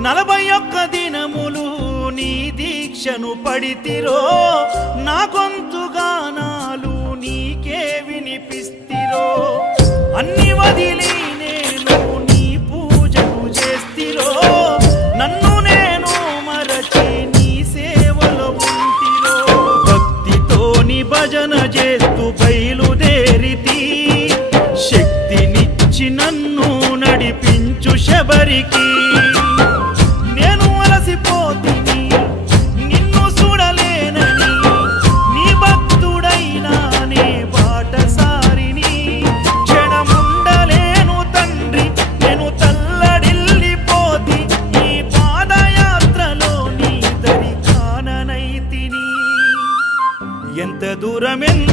41 దినములు నీ దీక్షను పడితిరో నా గొంతు గానాలు నీకే వినిపిస్తిరో అన్ని వదిలి నేను నీ పూజను చేస్తిరో నన్ను నేను మరచి నీ సేవలో ఉంటిరో భక్తితో నీ భజన చేస్తూ బయలుదేరితి శక్తినిచ్చి నన్ను నడిపించు శబరికి నేను అలసిపోతిని నిన్ను చూడలేనని నీ భక్తుడైనా నే బాటసారిని క్షణముండలేను తండ్రి నేను తల్లడిల్లిపోతి ఈ పాదయాత్రలో నీ దరి కాననైతిని ఎంత దూరమెంత